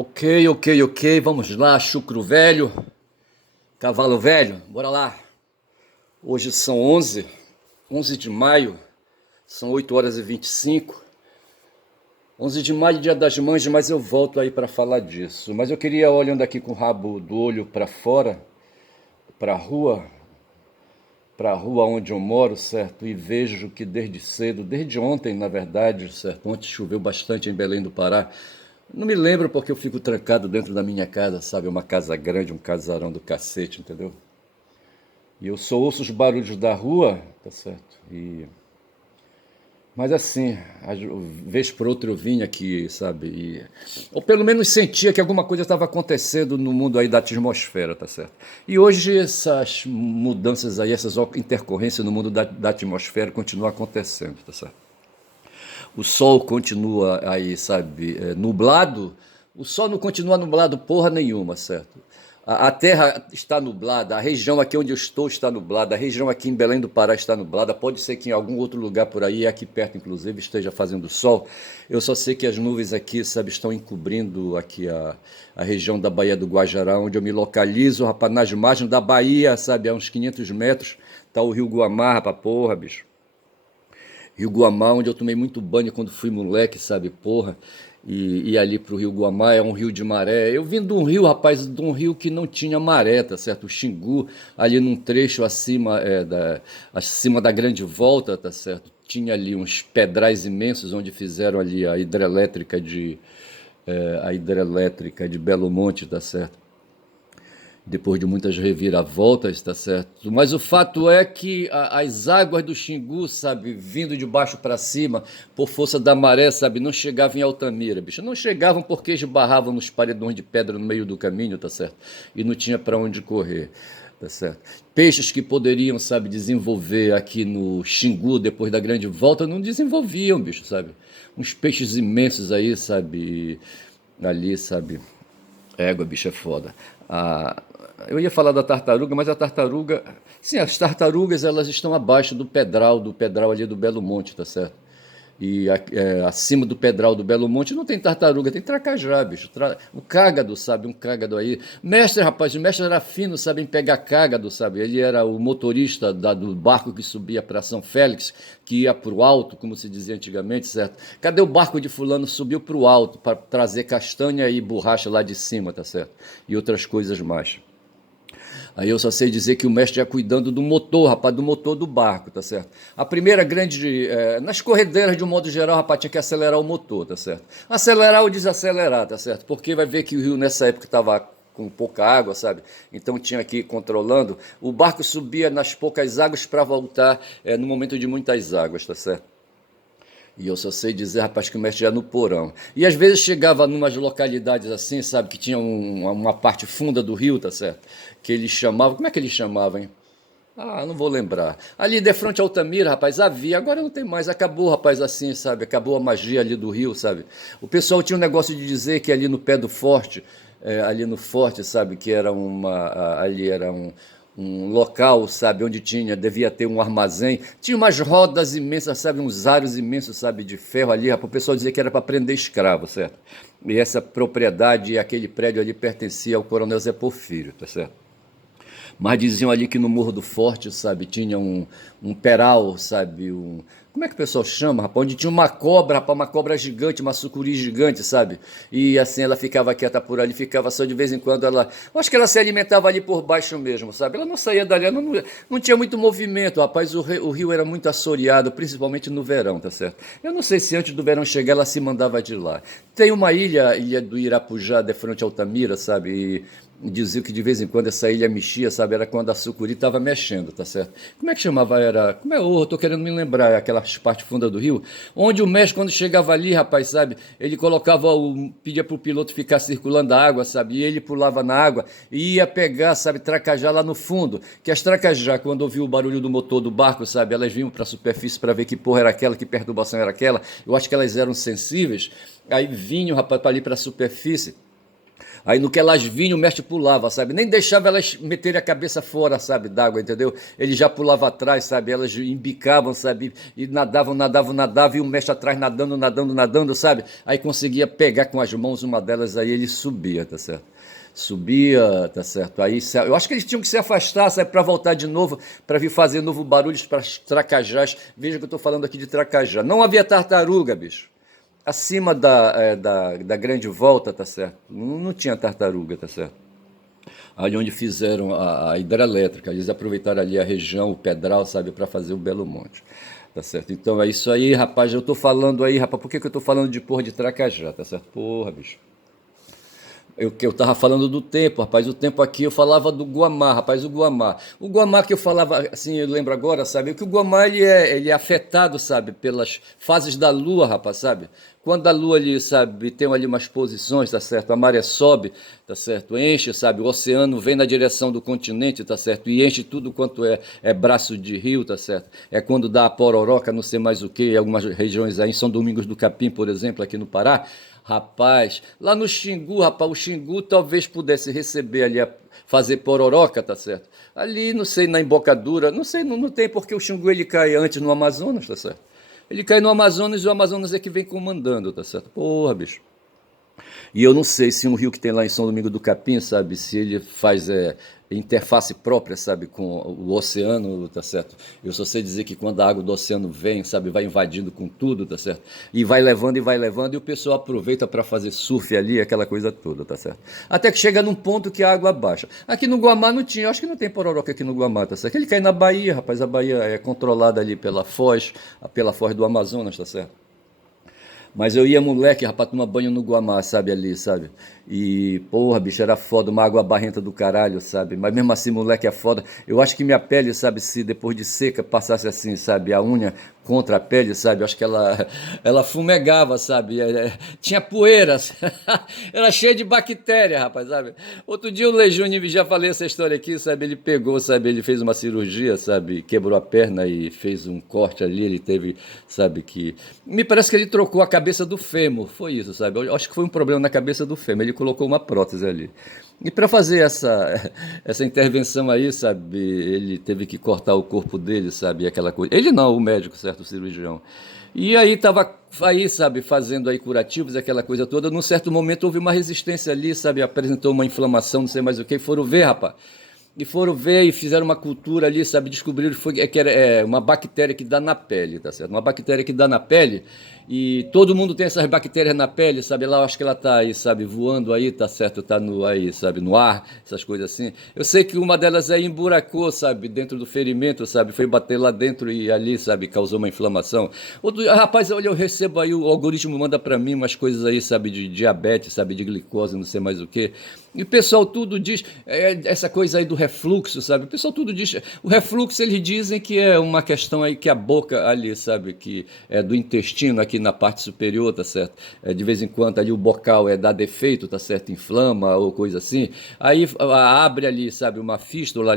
Ok, vamos lá, chucro velho, cavalo velho, bora lá. Hoje são 11 de maio, são 8 horas e 25. 11 de maio, dia das mães, mas eu volto aí para falar disso. Mas eu queria, olhando aqui com o rabo do olho para fora, para a rua, onde eu moro, certo? E vejo que desde cedo, desde ontem, na verdade, certo? Ontem choveu bastante em Belém do Pará. Não me lembro porque eu fico trancado dentro da minha casa, sabe? Uma casa grande, um casarão do cacete, entendeu? E eu só ouço os barulhos da rua, tá certo? Mas assim, vez por outra eu vinha aqui, sabe? Ou pelo menos sentia que alguma coisa estava acontecendo no mundo aí da atmosfera, tá certo? E hoje essas mudanças aí, essas intercorrências no mundo da atmosfera continuam acontecendo, tá certo? O sol continua aí, sabe, nublado. O sol não continua nublado porra nenhuma, certo? A terra está nublada, a região aqui onde eu estou está nublada, a região aqui em Belém do Pará está nublada, pode ser que em algum outro lugar por aí, aqui perto inclusive, esteja fazendo sol. Eu só sei que as nuvens aqui, sabe, estão encobrindo aqui a região da Baía do Guajará, onde eu me localizo, rapaz, nas margens da Bahia, sabe, a uns 500 metros, tá o Rio Guamá, rapaz, porra, bicho. Rio Guamá, onde eu tomei muito banho quando fui moleque, sabe, porra. E ali pro Rio Guamá é um rio de maré. Eu vim de um rio, rapaz, de um rio que não tinha maré, tá certo? O Xingu, ali num trecho acima da Grande Volta, tá certo? Tinha ali uns pedrais imensos onde fizeram ali a hidrelétrica de Belo Monte, tá certo? Depois de muitas reviravoltas, está certo? Mas o fato é que as águas do Xingu, sabe, vindo de baixo para cima, por força da maré, sabe, não chegavam em Altamira, bicho. Não chegavam porque esbarravam nos paredões de pedra no meio do caminho, tá certo? E não tinha para onde correr. Tá certo? Peixes que poderiam, sabe, desenvolver aqui no Xingu depois da grande volta, não desenvolviam, bicho, sabe? Uns peixes imensos aí, sabe, ali, sabe, égua, bicho, é foda. Ah, eu ia falar da tartaruga, mas a tartaruga. Sim, as tartarugas elas estão abaixo do pedral ali do Belo Monte, tá certo? E acima do pedral do Belo Monte não tem tartaruga, tem tracajá, bicho. O cágado, sabe? Um cágado aí. Mestre, rapaz, o mestre era fino, sabe? Em pegar cágado, sabe? Ele era o motorista do barco que subia para São Félix, que ia para o alto, como se dizia antigamente, certo? Cadê o barco de fulano? Subiu para o alto para trazer castanha e borracha lá de cima, tá certo? E outras coisas mais. Aí eu só sei dizer que o mestre ia cuidando do motor, rapaz, do motor do barco, tá certo? A primeira grande. Nas corredeiras, de um modo geral, rapaz, tinha que acelerar o motor, tá certo? Acelerar ou desacelerar, tá certo? Porque vai ver que o rio nessa época estava com pouca água, sabe? Então tinha que ir controlando. O barco subia nas poucas águas para voltar no momento de muitas águas, tá certo? E eu só sei dizer, rapaz, que o mestre ia no porão. E às vezes chegava numas localidades assim, sabe, que tinha uma parte funda do rio, tá certo? Que eles chamavam, como é que eles chamavam, hein? Ah, não vou lembrar. Ali de frente a Altamira, rapaz, havia, agora não tem mais, acabou, rapaz, assim, sabe? Acabou a magia ali do rio, sabe? O pessoal tinha um negócio de dizer que ali no pé do forte, ali no forte, sabe, que era ali era um local, sabe, onde devia ter um armazém, tinha umas rodas imensas, sabe, uns aros imensos, sabe, de ferro ali, rapaz, o pessoal dizia que era para prender escravo, certo? E essa propriedade, aquele prédio ali pertencia ao Coronel Zé Porfírio, tá certo? Mas diziam ali que no Morro do Forte, sabe, tinha um peral, sabe, como é que o pessoal chama, rapaz? Onde tinha uma cobra, rapaz, uma cobra gigante, uma sucuri gigante, sabe? E assim ela ficava quieta por ali, ficava só de vez em quando ela. Eu acho que ela se alimentava ali por baixo mesmo, sabe? Ela não saía dali, ela não tinha muito movimento, rapaz. O rio era muito assoreado, principalmente no verão, tá certo? Eu não sei se antes do verão chegar ela se mandava de lá. Tem uma ilha do Irapujá, de frente a Altamira, sabe? Dizia que de vez em quando essa ilha mexia, sabe? Era quando a sucuri estava mexendo, tá certo? Como é que chamava? Era. Como é? Oh, eu tô querendo me lembrar, aquela parte funda do rio, onde o mestre, quando chegava ali, rapaz, sabe? Ele pedia pro piloto ficar circulando a água, sabe? E ele pulava na água e ia pegar, sabe, tracajá lá no fundo. Que as tracajá, quando ouviu o barulho do motor do barco, sabe? Elas vinham para a superfície para ver que porra era aquela, que perturbação era aquela. Eu acho que elas eram sensíveis. Aí vinham, rapaz, para ali para a superfície Aí no que elas vinham, o mestre pulava, sabe? Nem deixava elas meterem a cabeça fora, sabe, d'água, entendeu? Ele já pulava atrás, sabe? Elas embicavam, sabe? E nadavam, nadavam, nadavam, e o mestre atrás nadando, nadando, nadando, sabe? Aí conseguia pegar com as mãos uma delas, aí ele subia, tá certo? Subia, tá certo? Aí eu acho que eles tinham que se afastar, sabe, para voltar de novo, para vir fazer novo barulhos para as tracajás. Veja que eu estou falando aqui de tracajá. Não havia tartaruga, bicho. Acima da grande volta, tá certo? Não tinha tartaruga, tá certo? Ali onde fizeram a hidrelétrica, eles aproveitaram ali a região, o Pedral, sabe, para fazer o Belo Monte. Tá certo? Então é isso aí, rapaz. Eu tô falando aí, rapaz. Por que eu tô falando de porra de Tracajá, tá certo? Porra, bicho. Eu tava falando do tempo, rapaz. O tempo aqui eu falava do Guamá, rapaz, o Guamá. O Guamá que eu falava, assim, eu lembro agora, sabe? Que o Guamá ele é afetado, sabe, pelas fases da lua, rapaz, sabe? Quando a lua ali, sabe, tem ali umas posições, tá certo? A maré sobe, tá certo? Enche, sabe? O oceano vem na direção do continente, tá certo? E enche tudo quanto é braço de rio, tá certo? É quando dá a pororoca, não sei mais o que, em algumas regiões aí, em São Domingos do Capim, por exemplo, aqui no Pará. Rapaz, lá no Xingu, rapaz, o Xingu talvez pudesse receber ali, fazer pororoca, tá certo? Ali, não sei, na embocadura, não sei, não tem porque o Xingu ele cai antes no Amazonas, tá certo? Ele cai no Amazonas e o Amazonas é que vem comandando, tá certo? Porra, bicho. E eu não sei se um rio que tem lá em São Domingo do Capim, sabe, se ele faz interface própria, sabe, com o oceano, tá certo? Eu só sei dizer que quando a água do oceano vem, sabe, vai invadindo com tudo, tá certo? E vai levando, e o pessoal aproveita para fazer surf ali, aquela coisa toda, tá certo? Até que chega num ponto que a água baixa. Aqui no Guamá não tinha, eu acho que não tem pororoca aqui no Guamá, tá certo? Ele cai na Bahia, rapaz, a Bahia é controlada ali pela foz do Amazonas, tá certo? Mas eu ia moleque, rapaz, tomar banho no Guamá, sabe, ali, sabe? E, porra, bicho, era foda, uma água barrenta do caralho, sabe? Mas mesmo assim, moleque, é foda. Eu acho que minha pele, sabe, se depois de seca passasse assim, sabe, a unha contra a pele, sabe? Eu acho que ela fumegava, sabe? Tinha poeira, era cheia de bactéria, rapaz, sabe? Outro dia o Lejune, já falei essa história aqui, sabe? Ele pegou, sabe? Ele fez uma cirurgia, sabe? Quebrou a perna e fez um corte ali, ele teve, sabe, que... Me parece que ele trocou a cabeça do fêmur, foi isso, sabe? Eu acho que foi um problema na cabeça do fêmur, ele colocou uma prótese ali. E para fazer essa intervenção aí, sabe, ele teve que cortar o corpo dele, sabe, aquela coisa. Ele não, o médico, certo, o cirurgião. E aí tava aí, sabe, fazendo aí curativos, aquela coisa toda. Num certo momento houve uma resistência ali, sabe, apresentou uma inflamação, não sei mais o que, foram ver, rapaz. E foram ver e fizeram uma cultura ali, sabe? Descobriram que era uma bactéria que dá na pele, tá certo? Uma bactéria que dá na pele e todo mundo tem essas bactérias na pele, sabe? Lá eu acho que ela tá aí, sabe? Voando aí, tá certo? Tá no aí, sabe? No ar, essas coisas assim. Eu sei que uma delas aí emburacou, sabe? Dentro do ferimento, sabe? Foi bater lá dentro e ali, sabe? Causou uma inflamação. Rapaz, olha, eu recebo aí, o algoritmo manda pra mim umas coisas aí, sabe? De diabetes, sabe? De glicose, não sei mais o que. E o pessoal tudo diz, essa coisa aí do refluxo, sabe? O pessoal tudo diz, o refluxo eles dizem que é uma questão aí que a boca ali, sabe? Que é do intestino aqui na parte superior, tá certo? De vez em quando ali o bocal dá defeito, tá certo? Inflama ou coisa assim. Aí abre ali, sabe? Uma fístula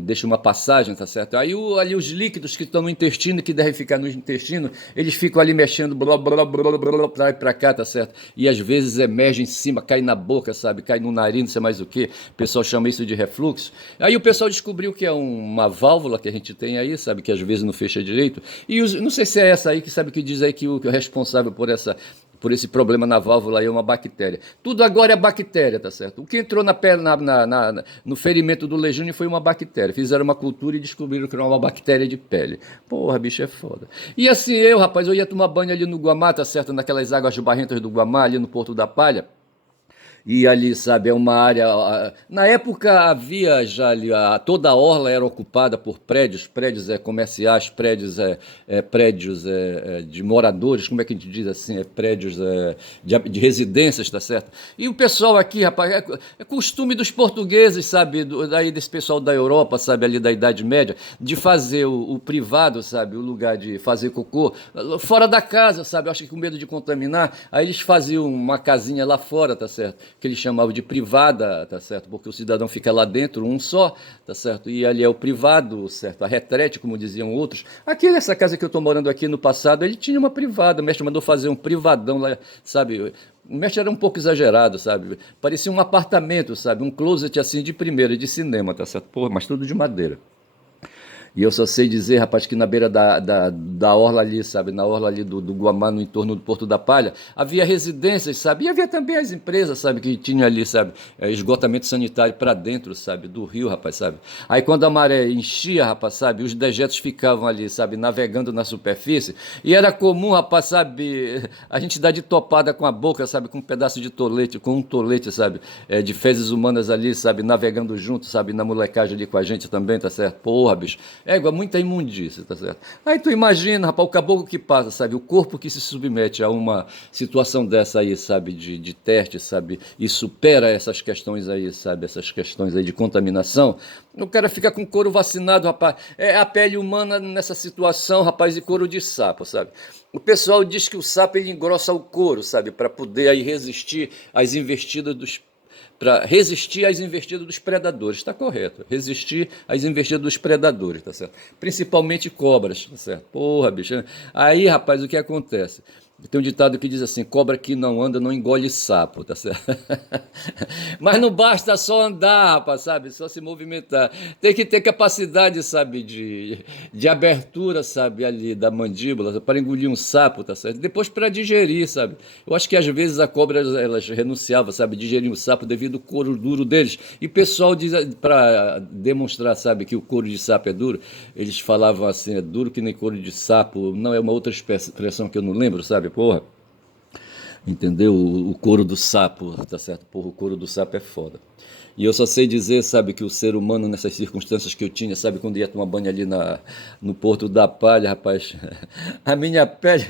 deixa uma passagem, tá certo? Aí ali os líquidos que estão no intestino, que devem ficar no intestino, eles ficam ali mexendo, blá, blá, blá, blá, blá, pra cá, tá certo? E às vezes emerge em cima, cai na boca, sabe? Cai no nariz, não sei mais o que. O pessoal chama isso de refluxo. Aí o pessoal descobriu que é uma válvula que a gente tem aí, sabe? Que às vezes não fecha direito. E não sei se é essa aí que sabe que diz aí que o responsável por esse problema na válvula aí é uma bactéria. Tudo agora é bactéria, tá certo? O que entrou na pele, no ferimento do Lejune foi uma bactéria. Fizeram uma cultura e descobriram que era uma bactéria de pele. Porra, bicho, é foda. E assim, rapaz, eu ia tomar banho ali no Guamá, tá certo? Naquelas águas barrentas do Guamá, ali no Porto da Palha. E ali, sabe, é uma área. Na época havia já ali, toda a orla era ocupada por prédios comerciais, prédios de moradores, como é que a gente diz assim? Prédios de residências, tá certo? E o pessoal aqui, rapaz, é costume dos portugueses, sabe, daí desse pessoal da Europa, sabe, ali da Idade Média, de fazer o privado, sabe, o lugar de fazer cocô, fora da casa, sabe, eu acho que com medo de contaminar, aí eles faziam uma casinha lá fora, tá certo? que eles chamavam de privada, tá certo? Porque o cidadão fica lá dentro, um só, tá certo? E ali é o privado, certo? A retrete, como diziam outros. Aqui nessa casa que eu estou morando aqui no passado, ele tinha uma privada, o mestre mandou fazer um privadão lá, sabe? O mestre era um pouco exagerado, sabe? Parecia um apartamento, sabe? Um closet assim de primeira, de cinema, tá certo? Porra, mas tudo de madeira. E eu só sei dizer, rapaz, que na beira da orla ali, sabe, na orla ali do Guamá, no entorno do Porto da Palha, havia residências, sabe, e havia também as empresas, sabe, que tinham ali, sabe, esgotamento sanitário para dentro, sabe, do rio, rapaz, sabe. Aí quando a maré enchia, rapaz, sabe, os dejetos ficavam ali, sabe, navegando na superfície, e era comum, rapaz, sabe, a gente dar de topada com a boca, sabe, com um pedaço de tolete, com um tolete, sabe, de fezes humanas ali, sabe, navegando junto, sabe, na molecagem ali com a gente também, tá certo? Porra, bicho. Égua, muita imundícia, tá certo? Aí tu imagina, rapaz, o caboclo que passa, sabe? O corpo que se submete a uma situação dessa aí, sabe? De teste, sabe? E supera essas questões aí, sabe? Essas questões aí de contaminação. O cara fica com couro vacinado, rapaz. É a pele humana nessa situação, rapaz, e couro de sapo, sabe? O pessoal diz que o sapo ele engrossa o couro, sabe? Para poder aí resistir às investidas dos para resistir às investidas dos predadores, está correto. Resistir às investidas dos predadores, tá certo? Principalmente cobras, tá certo? Porra, bicho. Aí, rapaz, o que acontece? Tem um ditado que diz assim: cobra que não anda não engole sapo, tá certo? Mas não basta só andar, rapaz, sabe? Só se movimentar. Tem que ter capacidade, sabe, de abertura, sabe, ali da mandíbula, para engolir um sapo, tá certo? Depois para digerir, sabe? Eu acho que às vezes a cobra elas renunciava, sabe, digerir o sapo devido ao couro duro deles. E o pessoal diz, para demonstrar, sabe, que o couro de sapo é duro, eles falavam assim: é duro que nem couro de sapo. Não, é uma outra expressão que eu não lembro, sabe? Porra, entendeu? O couro do sapo, tá certo? Porra, o couro do sapo é foda. E eu só sei dizer, sabe, que o ser humano, nessas circunstâncias que eu tinha, sabe, quando ia tomar banho ali no Porto da Palha, rapaz, a minha pele,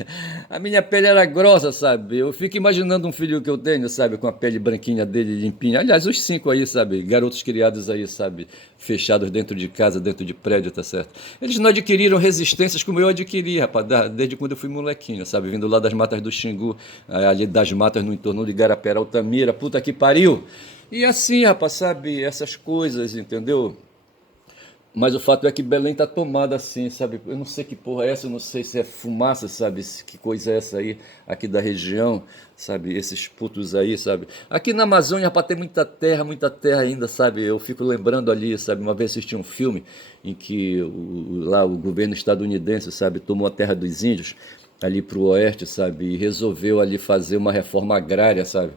a minha pele era grossa, sabe? Eu fico imaginando um filho que eu tenho, sabe, com a pele branquinha dele, limpinha. Aliás, os 5 aí, sabe, garotos criados aí, sabe, fechados dentro de casa, dentro de prédio, tá certo? Eles não adquiriram resistências como eu adquiri, rapaz, desde quando eu fui molequinho, sabe, vindo lá das matas do Xingu, ali das matas no entorno de Igarapé, Altamira, puta que pariu. E assim, rapaz, sabe, essas coisas, entendeu? Mas o fato é que Belém tá tomada assim, sabe? Eu não sei que porra é essa, eu não sei se é fumaça, sabe? Que coisa é essa aí, aqui da região, sabe? Esses putos aí, sabe? Aqui na Amazônia, rapaz, tem muita terra ainda, sabe? Eu fico lembrando ali, sabe? Uma vez assisti um filme em que lá o governo estadunidense, sabe? Tomou a terra dos índios ali pro oeste, sabe? E resolveu ali fazer uma reforma agrária, sabe?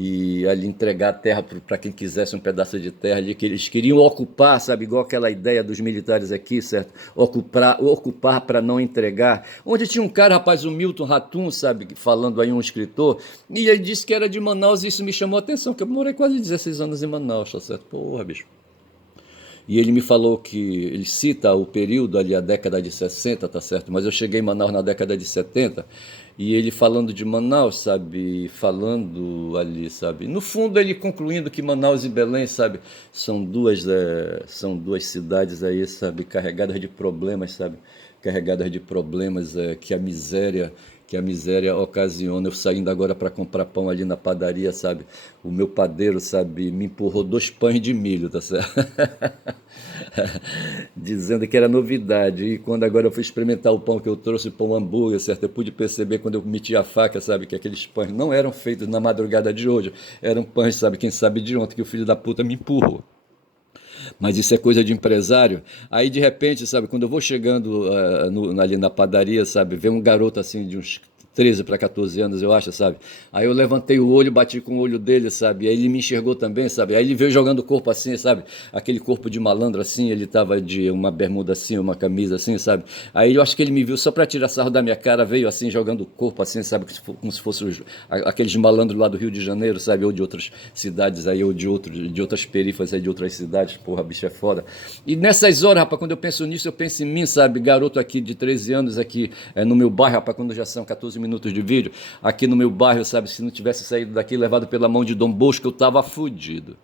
E ali entregar a terra para quem quisesse um pedaço de terra ali, que eles queriam ocupar, sabe, igual aquela ideia dos militares aqui, certo? Ocupar para não entregar. Onde tinha um cara, rapaz, o Milton Ratum, sabe, falando aí, um escritor, e ele disse que era de Manaus, e isso me chamou a atenção, porque eu morei quase 16 anos em Manaus, tá certo? Porra, bicho. E ele me falou que ele cita o período ali, a década de 60, tá certo? Mas eu cheguei em Manaus na década de 70, e ele falando de Manaus, sabe? Falando ali, sabe? No fundo, ele concluindo que Manaus e Belém, sabe? São duas cidades aí, sabe? Carregadas de problemas, sabe? Carregadas de problemas que a miséria ocasiona. Eu saindo agora para comprar pão ali na padaria, sabe? O meu padeiro, sabe, me empurrou 2 pães de milho, tá certo? Dizendo que era novidade. E quando agora eu fui experimentar o pão que eu trouxe, pão hambúrguer, certo? Eu pude perceber quando eu meti a faca, sabe, que aqueles pães não eram feitos na madrugada de hoje. Eram pães, sabe, quem sabe de ontem, que o filho da puta me empurrou. Mas isso é coisa de empresário. Aí de repente, sabe, quando eu vou chegando ali na padaria, sabe, vê um garoto assim de uns 13 para 14 anos, eu acho, sabe? Aí eu levantei o olho, bati com o olho dele, sabe? Aí ele me enxergou também, sabe? Aí ele veio jogando o corpo assim, sabe? Aquele corpo de malandro assim, ele tava de uma bermuda assim, uma camisa assim, sabe? Aí eu acho que ele me viu só para tirar sarro da minha cara, veio assim, jogando o corpo assim, sabe? Como se fosse aqueles malandros lá do Rio de Janeiro, sabe? Ou de outras cidades aí, ou de outras periferias aí, de outras cidades, porra, bicho é foda. E nessas horas, rapaz, quando eu penso nisso, eu penso em mim, sabe? Garoto aqui de 13 anos aqui no meu bairro, rapaz, quando já são 14 minutos de vídeo, aqui no meu bairro, sabe? Se não tivesse saído daqui, levado pela mão de Dom Bosco, eu tava fudido.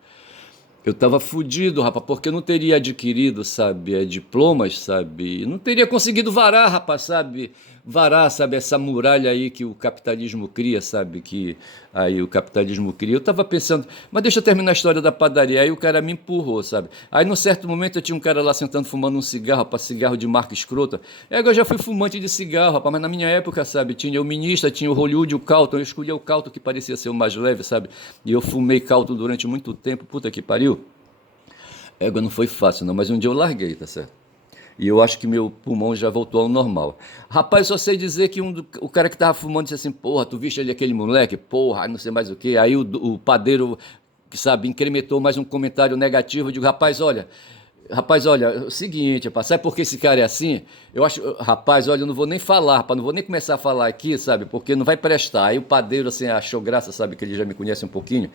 Eu tava fudido, rapaz, porque eu não teria adquirido, sabe, diplomas, sabe? Não teria conseguido varar, rapaz, sabe? varar, sabe, essa muralha aí que o capitalismo cria, sabe, que aí o capitalismo cria. Eu estava pensando, mas deixa eu terminar a história da padaria. Aí o cara me empurrou, sabe. Aí num certo momento eu tinha um cara lá sentando fumando um cigarro, rapaz, cigarro de marca escrota. Eu já fui fumante de cigarro, rapaz, mas na minha época, sabe, tinha o Ministra, tinha o Hollywood, o Calton. Eu escolhi o Calton que parecia ser o mais leve, sabe. E eu fumei Calton durante muito tempo, puta que pariu. Égua, não foi fácil não, mas um dia eu larguei, tá certo? E eu acho que meu pulmão já voltou ao normal. Rapaz, só sei dizer que o cara que tava fumando disse assim, porra, tu viste ali aquele moleque? Porra, não sei mais o quê. Aí o padeiro, que sabe, incrementou mais um comentário negativo. Eu digo, rapaz, olha, é o seguinte, rapaz, sabe por que esse cara é assim? Eu acho, rapaz, olha, eu não vou nem falar, rapaz, não vou nem começar a falar aqui, sabe, porque não vai prestar. Aí o padeiro, assim, achou graça, sabe, que ele já me conhece um pouquinho.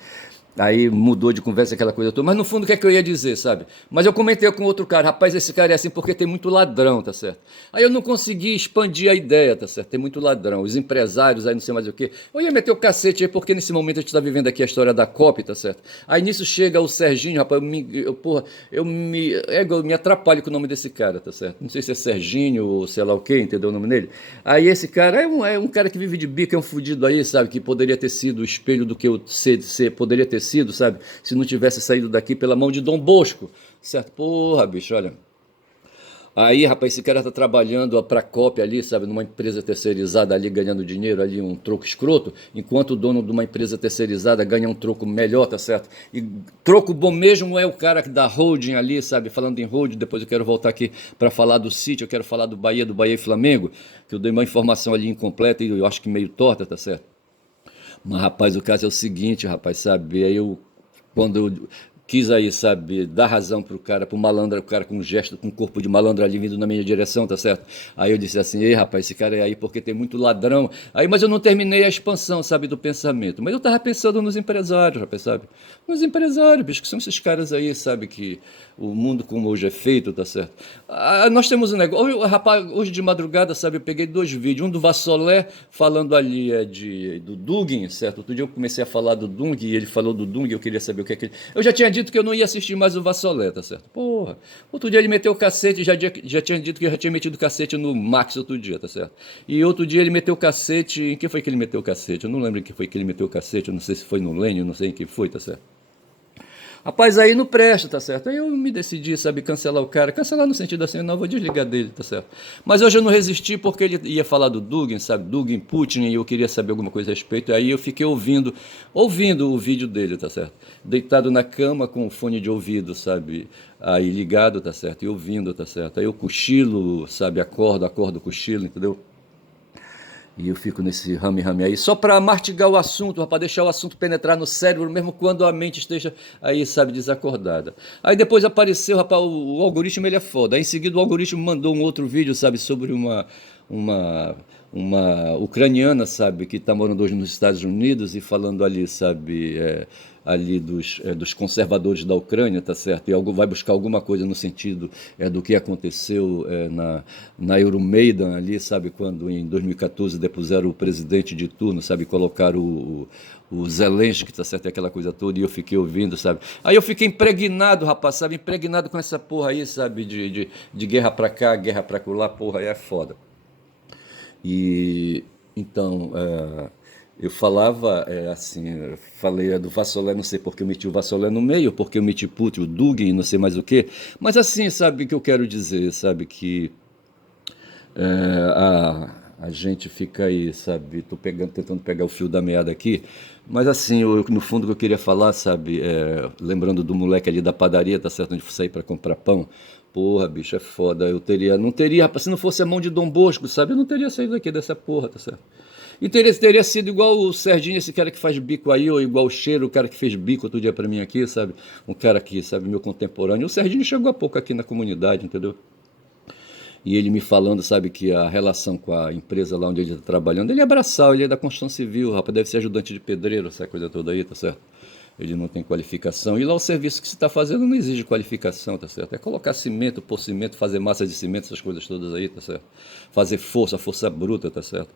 Aí mudou de conversa aquela coisa toda. Mas no fundo, o que é que eu ia dizer, sabe? Mas eu comentei com outro cara, rapaz, esse cara é assim porque tem muito ladrão, tá certo? Aí eu não consegui expandir a ideia, tá certo? Tem muito ladrão. Os empresários aí, não sei mais o quê. Eu ia meter o cacete aí, porque nesse momento a gente tá vivendo aqui a história da COP, tá certo? Aí nisso chega o Serginho, rapaz, eu me atrapalho com o nome desse cara, tá certo? Não sei se é Serginho ou sei lá o quê, entendeu o nome dele? Aí esse cara é um cara que vive de bico, é um fudido aí, sabe? Que poderia ter sido o espelho do que eu poderia ter sido, sabe? Se não tivesse saído daqui pela mão de Dom Bosco, certo? Porra, bicho, olha. Aí, rapaz, esse cara tá trabalhando pra cópia ali, sabe, numa empresa terceirizada ali, ganhando dinheiro ali, um troco escroto, enquanto o dono de uma empresa terceirizada ganha um troco melhor, tá certo? E troco bom mesmo é o cara da holding ali, sabe, falando em holding, depois eu quero voltar aqui para falar do City, eu quero falar do Bahia e Flamengo, que eu dei uma informação ali incompleta e eu acho que meio torta, tá certo? Mas, rapaz, o caso é o seguinte, rapaz, sabe? Aí quando eu quis aí, sabe, dar razão pro cara, pro malandro, o cara com um gesto, com um corpo de malandro ali vindo na minha direção, tá certo? Aí eu disse assim, ei, rapaz, esse cara é aí porque tem muito ladrão. Aí, mas eu não terminei a expansão, sabe, do pensamento. Mas eu tava pensando nos empresários, rapaz, sabe? Nos empresários, bicho, que são esses caras aí, sabe, que o mundo como hoje é feito, tá certo? Ah, nós temos um negócio. Rapaz, hoje de madrugada, sabe, eu peguei dois vídeos. Um do Vassolé falando ali do Dugin, certo? Outro dia eu comecei a falar do Dung e ele falou do Dung e eu queria saber o que é que ele. Eu já tinha dito que eu não ia assistir mais o Vassolé, tá certo? Porra. Outro dia ele meteu o cacete, já tinha dito que eu já tinha metido o cacete no Max outro dia, tá certo? E outro dia ele meteu o cacete. Em que foi que ele meteu o cacete? Eu não lembro em que foi que ele meteu o cacete, eu não sei se foi no Lênin, não sei em que foi, tá certo? Rapaz, aí não presta, tá certo? Aí eu me decidi, sabe, cancelar o cara. Cancelar no sentido assim, não, vou desligar dele, tá certo? Mas hoje eu não resisti porque ele ia falar do Dugin, sabe? Dugin, Putin, e eu queria saber alguma coisa a respeito. Aí eu fiquei ouvindo o vídeo dele, tá certo? Deitado na cama com o fone de ouvido, sabe? Aí ligado, tá certo? E ouvindo, tá certo? Aí eu cochilo, sabe? Acordo, cochilo, entendeu? E eu fico nesse rame-rame aí, só para mastigar o assunto, para deixar o assunto penetrar no cérebro, mesmo quando a mente esteja aí, sabe, desacordada. Aí depois apareceu, rapaz, o algoritmo ele é foda. Aí em seguida o algoritmo mandou um outro vídeo, sabe, sobre uma, uma ucraniana, sabe, que está morando hoje nos Estados Unidos e falando ali, sabe, ali dos conservadores da Ucrânia, tá certo? E vai buscar alguma coisa no sentido do que aconteceu na Euromaidan ali, sabe, quando em 2014 depuseram o presidente de turno, sabe, colocaram o Zelensky, tá certo, aquela coisa toda, e eu fiquei ouvindo, sabe. Aí eu fiquei impregnado, rapaz, sabe, impregnado com essa porra aí, sabe, de guerra pra cá, guerra pra lá, porra aí é foda. E então, eu falava assim, falei do Vassolé, não sei porque eu meti o Vassolé no meio, porque eu meti Putin, o Dugin, não sei mais o quê, mas assim, sabe o que eu quero dizer, sabe que a gente fica aí, sabe, tô tentando pegar o fio da meada aqui, mas assim, no fundo o que eu queria falar, sabe, lembrando do moleque ali da padaria, tá certo, onde eu saí para comprar pão, porra, bicho, é foda, não teria, rapaz, se não fosse a mão de Dom Bosco, sabe, eu não teria saído aqui dessa porra, tá certo. E teria sido igual o Serginho, esse cara que faz bico aí, ou igual o Cheiro, o cara que fez bico outro dia pra mim aqui, sabe? Um cara que, sabe, meu contemporâneo. O Serginho chegou há pouco aqui na comunidade, entendeu? E ele me falando, sabe, que a relação com a empresa lá onde ele está trabalhando, ele é braçal, ele é da construção civil, rapaz, deve ser ajudante de pedreiro, essa coisa toda aí, tá certo? Ele não tem qualificação. E lá o serviço que você está fazendo não exige qualificação, tá certo? É colocar cimento, pôr cimento, fazer massa de cimento, essas coisas todas aí, tá certo? Fazer força bruta, tá certo?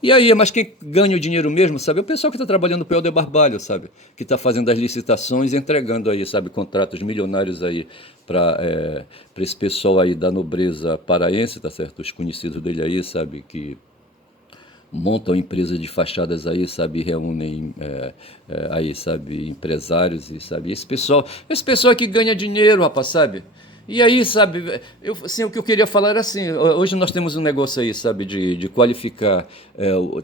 E aí, mas quem ganha o dinheiro mesmo, sabe? É o pessoal que está trabalhando para o Helder Barbalho, sabe? Que está fazendo as licitações e entregando aí, sabe, contratos milionários aí para esse pessoal aí da nobreza paraense, tá certo? Os conhecidos dele aí, sabe? Que montam empresas de fachadas aí, sabe, reúnem aí, sabe, empresários e sabe, esse pessoal que ganha dinheiro, rapaz, sabe? E aí, sabe, assim, o que eu queria falar era assim, hoje nós temos um negócio aí, sabe, de qualificar,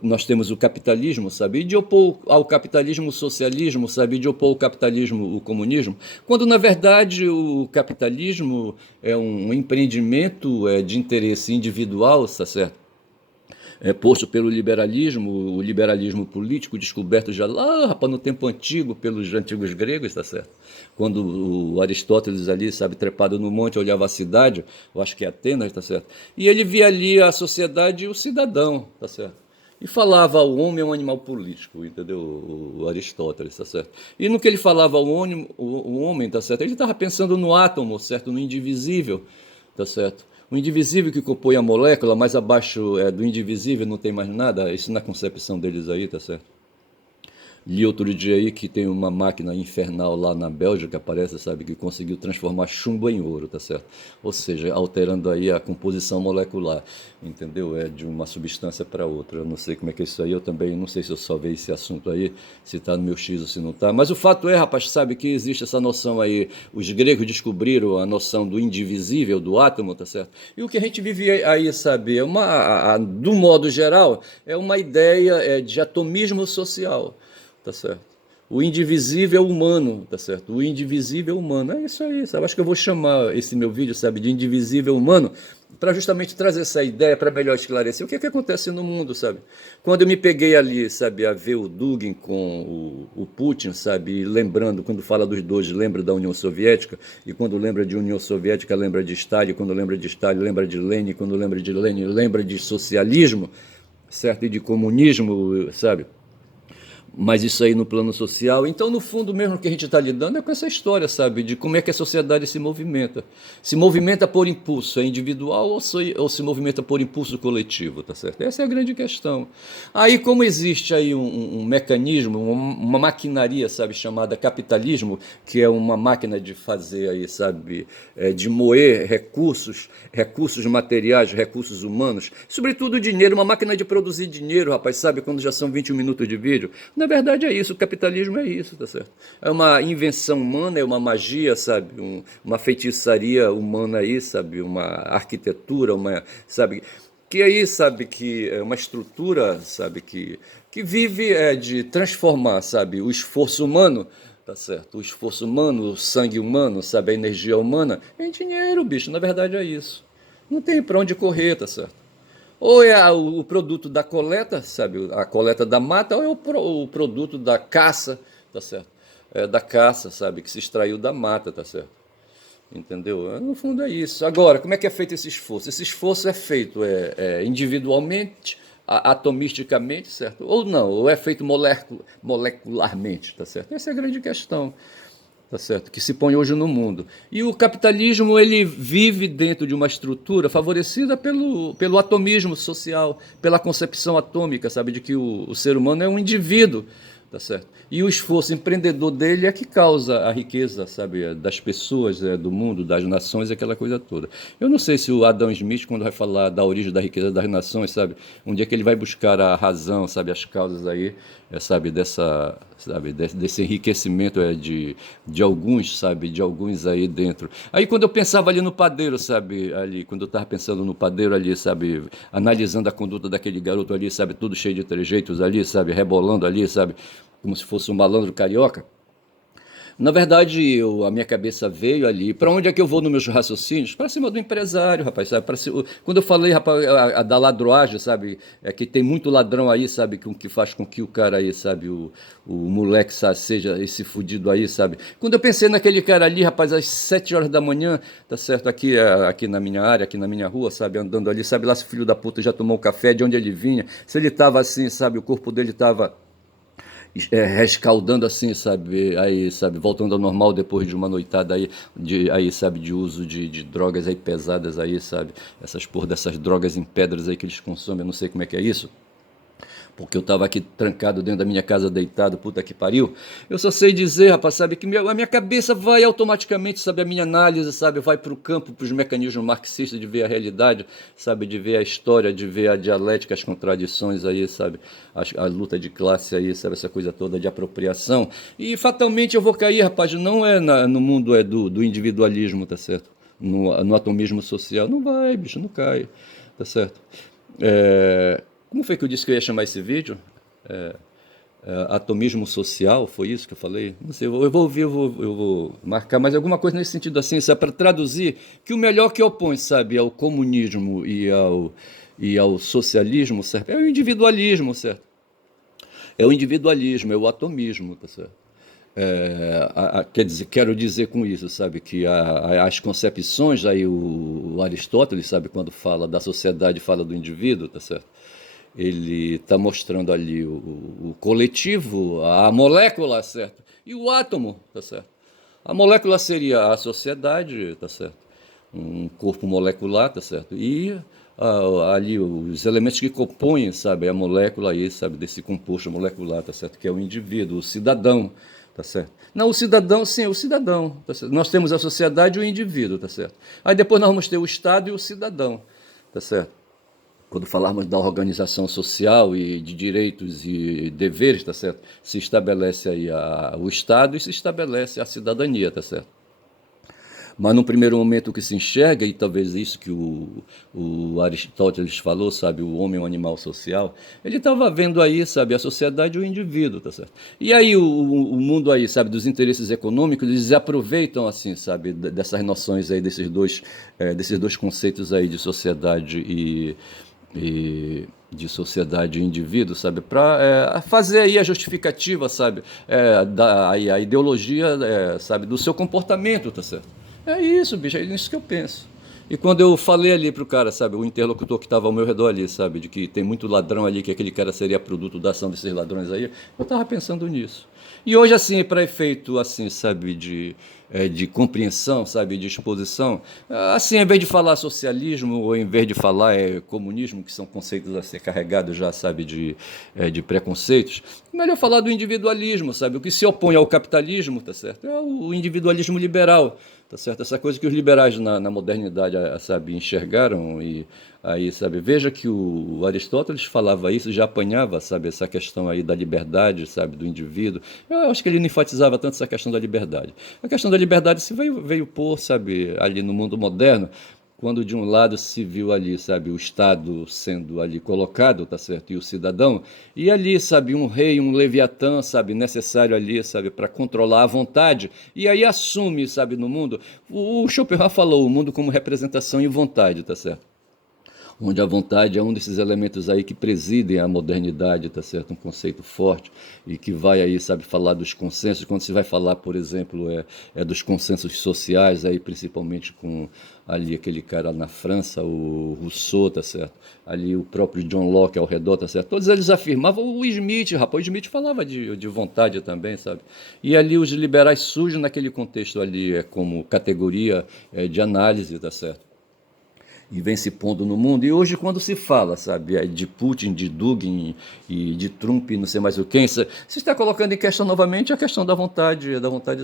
nós temos o capitalismo, sabe, e de opor ao capitalismo o socialismo, sabe, e de opor o capitalismo o comunismo, quando na verdade o capitalismo é um empreendimento de interesse individual, tá certo? Posto pelo liberalismo, o liberalismo político descoberto já lá, rapaz, no tempo antigo, pelos antigos gregos, tá certo? Quando o Aristóteles ali, sabe, trepado no monte, olhava a cidade, eu acho que é Atenas, tá certo? E ele via ali a sociedade e o cidadão, tá certo? E falava ao homem é um animal político, entendeu? O Aristóteles, tá certo? E no que ele falava ao homem, o homem, tá certo? Ele estava pensando no átomo, certo? No indivisível, tá certo? O indivisível que compõe a molécula, mais abaixo do indivisível não tem mais nada, isso na concepção deles aí, tá certo? Li outro dia aí que tem uma máquina infernal lá na Bélgica, parece, sabe, que conseguiu transformar chumbo em ouro, tá certo? Ou seja, alterando aí a composição molecular, entendeu? De uma substância para outra. Eu não sei como é que é isso aí, eu também não sei se eu só vi esse assunto aí, se tá no meu X ou se não tá. Mas o fato é, rapaz, sabe que existe essa noção aí, os gregos descobriram a noção do indivisível, do átomo, tá certo? E o que a gente vive aí, sabe, do modo geral, é uma ideia de atomismo social. Tá certo? O indivisível humano, tá certo? O indivisível humano. É isso aí, sabe? Acho que eu vou chamar esse meu vídeo, sabe, de indivisível humano, para justamente trazer essa ideia para melhor esclarecer o que acontece no mundo, sabe? Quando eu me peguei ali, sabe, a ver o Dugin com o Putin, sabe, lembrando, quando fala dos dois, lembra da União Soviética, e quando lembra de União Soviética, lembra de Stalin, quando lembra de Stalin, lembra de Lenin, quando lembra de Lenin, lembra de socialismo, certo? E de comunismo, sabe? Mas isso aí no plano social. Então, no fundo, mesmo que a gente está lidando é com essa história, sabe? De como é que a sociedade se movimenta. Se movimenta por impulso, é individual ou se movimenta por impulso coletivo, tá certo? Essa é a grande questão. Aí, como existe aí um mecanismo, uma maquinaria, sabe, chamada capitalismo, que é uma máquina de fazer aí, sabe, de moer recursos materiais, recursos humanos, sobretudo dinheiro, uma máquina de produzir dinheiro, rapaz, sabe, quando já são 21 minutos de vídeo. Na verdade é isso, o capitalismo é isso, tá certo? É uma invenção humana, é uma magia, sabe? Uma feitiçaria humana aí, sabe? Uma arquitetura, sabe? Que aí, sabe, que é uma estrutura, sabe, que vive de transformar, sabe, o esforço humano, tá certo? O esforço humano, o sangue humano, sabe, a energia humana, em dinheiro, bicho, na verdade é isso. Não tem pra onde correr, tá certo? Ou é o produto da coleta, sabe, a coleta da mata, ou é o produto da caça, tá certo? Da caça, sabe, que se extraiu da mata, tá certo? Entendeu? No fundo é isso. Agora, como é que é feito esse esforço? Esse esforço é feito individualmente, atomisticamente, certo? Ou não, ou é feito molecularmente, tá certo? Essa é a grande questão, tá certo? Que se põe hoje no mundo. E o capitalismo, ele vive dentro de uma estrutura favorecida pelo atomismo social, pela concepção atômica, sabe, de que o ser humano é um indivíduo, tá certo? E o esforço empreendedor dele é que causa a riqueza, sabe, das pessoas, do mundo, das nações, aquela coisa toda. Eu não sei se o Adam Smith, quando vai falar da origem da riqueza das nações, sabe, um dia que ele vai buscar a razão, sabe, as causas aí, sabe, desse enriquecimento de alguns, sabe, de alguns aí dentro. Aí quando eu pensava ali no padeiro, sabe, ali, quando eu estava pensando no padeiro ali, sabe, analisando a conduta daquele garoto ali, sabe, tudo cheio de trejeitos ali, sabe, rebolando ali, sabe, como se fosse um malandro carioca. Na verdade, a minha cabeça veio ali. Para onde é que eu vou nos meus raciocínios? Para cima do empresário, rapaz. Sabe? Quando eu falei, rapaz, da ladroagem, sabe? É que tem muito ladrão aí, sabe? Que faz com que o cara aí, sabe? O moleque, sabe? Seja esse fudido aí, sabe? Quando eu pensei naquele cara ali, rapaz, às 7 horas da manhã, tá certo? Aqui na minha área, aqui na minha rua, sabe? Andando ali, sabe? Lá se o filho da puta já tomou um café, de onde ele vinha. Se ele tava assim, sabe? O corpo dele tava rescaldando assim, sabe, aí, sabe, voltando ao normal depois de uma noitada aí, sabe, de uso de drogas aí pesadas aí, sabe, essas drogas em pedras aí que eles consomem, eu não sei como é que é isso. porque eu estava aqui trancado dentro da minha casa, deitado, puta que pariu. Eu só sei dizer, rapaz, sabe, que a minha cabeça vai automaticamente, sabe, a minha análise, sabe, vai para o campo, para os mecanismos marxistas de ver a realidade, sabe, de ver a história, de ver a dialética, as contradições aí, sabe, a luta de classe aí, sabe, essa coisa toda de apropriação. E fatalmente eu vou cair, rapaz, não é no mundo do individualismo, tá certo? No atomismo social. Não vai, bicho, não cai, tá certo? Como foi que eu disse que eu ia chamar esse vídeo? Atomismo social, foi isso que eu falei? Não sei, eu vou ouvir, eu vou marcar, mas alguma coisa nesse sentido assim, sabe, para traduzir que o melhor que opõe, sabe, ao comunismo e ao socialismo, certo? É o individualismo, certo? É o individualismo, é o atomismo, tá certo? Quer dizer, quero dizer com isso, sabe, que as concepções, aí o Aristóteles, sabe, quando fala da sociedade, fala do indivíduo, tá certo? Ele está mostrando ali o coletivo, a molécula, certo? E o átomo, tá certo? A molécula seria a sociedade, tá certo? Um corpo molecular, tá certo? E ali os elementos que compõem, sabe, a molécula aí, sabe, desse composto molecular, tá certo? Que é o indivíduo, o cidadão, tá certo? Não, o cidadão, sim, o cidadão, tá certo? Nós temos a sociedade e o indivíduo, tá certo? Aí depois nós vamos ter o Estado e o cidadão, tá certo? Quando falarmos da organização social e de direitos e deveres, tá certo? Se estabelece aí o Estado e se estabelece a cidadania, tá certo? Mas num primeiro momento o que se enxerga, e talvez isso que o Aristóteles falou, sabe, o homem é um animal social, ele estava vendo aí, sabe, a sociedade e o indivíduo, tá certo? E aí o mundo aí, sabe, dos interesses econômicos, eles aproveitam, assim, sabe, dessas noções aí, desses dois conceitos aí de sociedade e de sociedade e indivíduo, sabe, para fazer aí a justificativa, sabe, a ideologia, sabe, do seu comportamento, tá certo? É isso, bicho, é isso que eu penso. E quando eu falei ali pro cara, sabe, o interlocutor que estava ao meu redor ali, sabe, de que tem muito ladrão ali, que aquele cara seria produto da ação desses ladrões aí, eu estava pensando nisso. E hoje, assim, para efeito, assim, sabe, de compreensão, sabe, de exposição, assim, em vez de falar socialismo ou em vez de falar comunismo, que são conceitos a ser carregados já, sabe, de preconceitos, melhor falar do individualismo, sabe, o que se opõe ao capitalismo, tá certo, é o individualismo liberal, tá certo, essa coisa que os liberais na modernidade, sabe, enxergaram e aí, sabe, veja que o Aristóteles falava isso, já apanhava, sabe, essa questão aí da liberdade, sabe, do indivíduo. Eu acho que ele não enfatizava tanto essa questão da liberdade. A questão da liberdade se veio pôr, sabe, ali no mundo moderno, quando de um lado se viu ali, sabe, o Estado sendo ali colocado, tá certo, e o cidadão, e ali, sabe, um rei, um leviatã, sabe, necessário ali, sabe, para controlar a vontade, e aí assume, sabe, no mundo, o Schopenhauer falou o mundo como representação e vontade, tá certo? Onde a vontade é um desses elementos aí que presidem a modernidade, tá certo? Um conceito forte e que vai aí, sabe, falar dos consensos. Quando se vai falar, por exemplo, dos consensos sociais, aí principalmente com ali aquele cara na França, o Rousseau, tá certo? Ali o próprio John Locke ao redor, tá certo? Todos eles afirmavam, o Smith, rapaz, o Smith falava de vontade também, sabe? E ali os liberais surgem naquele contexto ali, como categoria de análise, tá certo? E vem se pondo no mundo. E hoje, quando se fala, sabe, de Putin, de Dugin e de Trump, não sei mais o quem, se está colocando em questão novamente a questão da vontade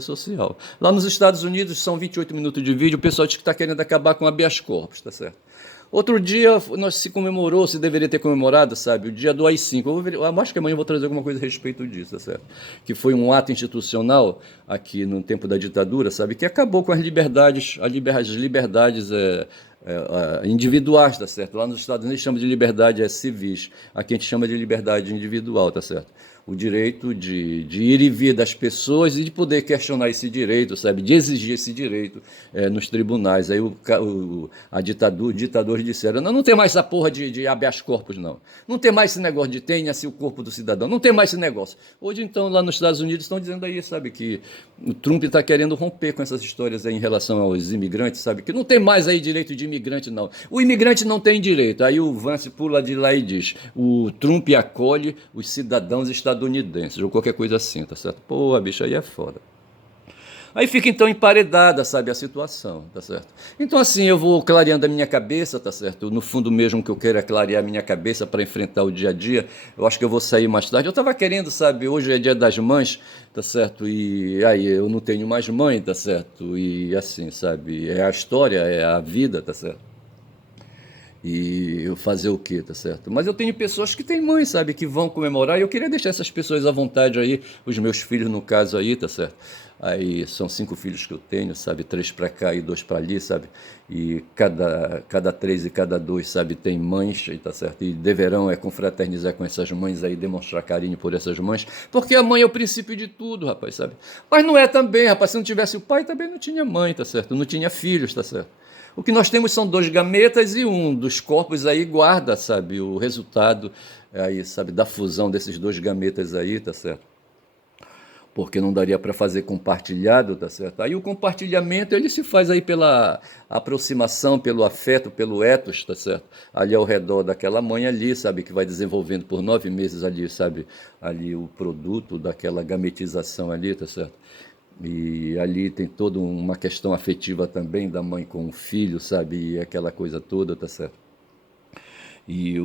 social. Lá nos Estados Unidos, são 28 minutos de vídeo, o pessoal diz que está querendo acabar com habeas corpus, tá certo? Outro dia nós se comemorou, se deveria ter comemorado, sabe, o dia do AI-5. Eu acho que amanhã eu vou trazer alguma coisa a respeito disso, tá certo? Que foi um ato institucional aqui no tempo da ditadura, sabe, que acabou com as liberdades, as liberdades individuais, tá certo? Lá nos Estados Unidos chama de liberdade civis, aqui a gente chama de liberdade individual, tá certo? O direito de ir e vir das pessoas e de poder questionar esse direito, sabe? De exigir esse direito nos tribunais. Aí ditadores disseram, não tem mais essa porra de habeas corpus, não. Não tem mais esse negócio de tenha-se o corpo do cidadão. Não tem mais esse negócio. Hoje, então, lá nos Estados Unidos estão dizendo aí, sabe, que o Trump está querendo romper com essas histórias aí em relação aos imigrantes, sabe? Que não tem mais aí direito de imigrante, não. O imigrante não tem direito. Aí o Vance pula de lá e diz, o Trump acolhe os cidadãos estadunidenses, ou qualquer coisa assim, tá certo? Pô, bicho, aí é foda. Aí fica então emparedada, sabe, a situação, tá certo? Então assim, eu vou clareando a minha cabeça, tá certo? No fundo mesmo que eu queira clarear a minha cabeça para enfrentar o dia a dia, eu acho que eu vou sair mais tarde. Eu tava querendo, sabe, hoje é dia das mães, tá certo? E aí eu não tenho mais mãe, tá certo? E assim, sabe, é a história, é a vida, tá certo? E eu fazer o quê, tá certo? Mas eu tenho pessoas que têm mãe, sabe, que vão comemorar, e eu queria deixar essas pessoas à vontade aí, os meus filhos no caso aí, tá certo? Aí são 5 filhos que eu tenho, sabe, 3 para cá e 2 para ali, sabe? E cada 3 e cada 2, sabe, tem mães, tá certo? E deverão confraternizar com essas mães aí, demonstrar carinho por essas mães, porque a mãe é o princípio de tudo, rapaz, sabe? Mas não é também, rapaz, se não tivesse o pai, também não tinha mãe, tá certo? Não tinha filhos, tá certo? O que nós temos são 2 gametas e um dos corpos aí guarda, sabe, o resultado aí, sabe, da fusão desses 2 gametas aí, tá certo? Porque não daria para fazer compartilhado, tá certo? Aí o compartilhamento ele se faz aí pela aproximação, pelo afeto, pelo ethos, tá certo? Ali ao redor daquela mãe ali, sabe, que vai desenvolvendo por 9 meses ali, sabe, ali o produto daquela gametização ali, tá certo? E ali tem toda uma questão afetiva também da mãe com o filho, sabe? E aquela coisa toda, tá certo? E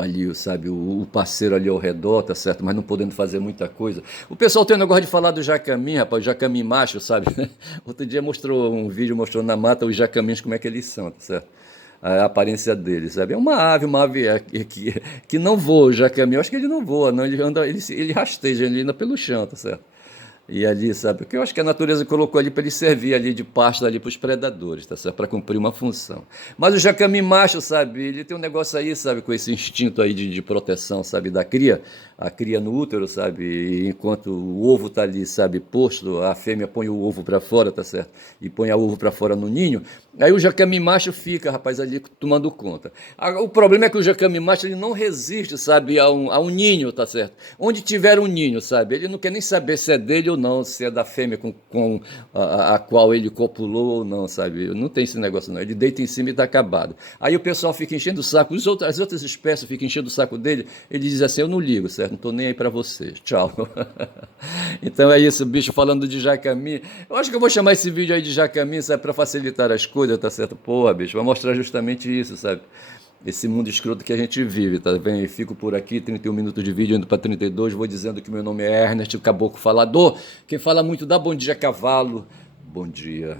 ali, sabe, o parceiro ali ao redor, tá certo? Mas não podendo fazer muita coisa. O pessoal tem um negócio de falar do jacamin, rapaz, o jacamin macho, sabe? Outro dia mostrou um vídeo mostrando na mata os jacamins, como é que eles são, tá certo? A aparência deles, sabe? É uma ave que não voa, o jacamin. Eu acho que ele não voa, não. Ele anda, ele rasteja, ele anda pelo chão, tá certo? E ali, sabe? Porque eu acho que a natureza colocou ali para ele servir ali de pasto ali para os predadores, tá certo? Para cumprir uma função. Mas o jacami macho, sabe? Ele tem um negócio aí, sabe? Com esse instinto aí de proteção, sabe? Da cria. A cria no útero, sabe? E enquanto o ovo tá ali, sabe? Posto, a fêmea põe o ovo para fora, tá certo? E põe o ovo para fora no ninho. Aí o jacami macho fica, rapaz, ali tomando conta. O problema é que o jacami macho ele não resiste, sabe? A um ninho, tá certo? Onde tiver um ninho, sabe? Ele não quer nem saber se é dele ou não, se é da fêmea com a qual ele copulou ou não, sabe? Não tem esse negócio não, ele deita em cima e está acabado. Aí o pessoal fica enchendo o saco, as outras espécies ficam enchendo o saco dele, ele diz assim, eu não ligo, certo? Não estou nem aí para vocês, tchau. Então é isso, bicho, falando de jacami, eu acho que eu vou chamar esse vídeo aí de jacami, sabe? Para facilitar as coisas, tá certo? Porra, bicho, vai mostrar justamente isso, sabe? Esse mundo escroto que a gente vive, tá vendo? Fico por aqui, 31 minutos de vídeo, indo para 32, vou dizendo que meu nome é Ernest, o Caboclo Falador. Quem fala muito dá bom dia, cavalo. Bom dia.